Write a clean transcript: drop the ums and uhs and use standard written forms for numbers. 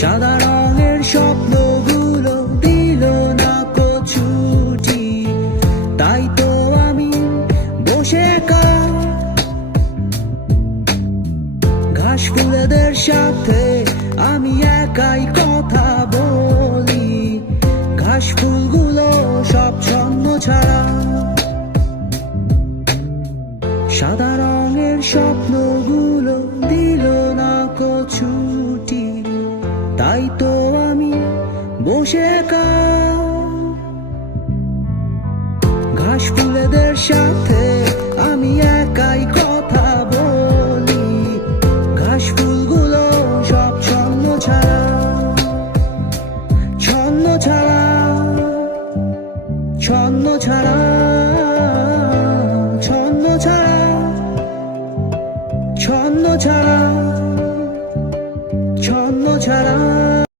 সাদা রঙের স্বপ্নগুলো দিল না কো ছুটি, তাই তো আমি বসে একা ঘাস ফুলেদের সাথে আমি একাই কথা বলি। ঘাস ফুলগুলো সব ছন্ন ছাড়া, সাদা রঙের স্বপ্নগুলো দিল না কো ছুটি, তাই তো আমি বসে একা ঘাস ফুলেদের সাথে আমি একাই কথা বলি। ঘাস ফুলগুলো সব ছন্ন ছাড়া, ছন্ন ছাড়া, ছন্ন ছাড়া, ছন্ন ছাড়া, ছন্ন ছাড়া, ছন্ন ছাড়া।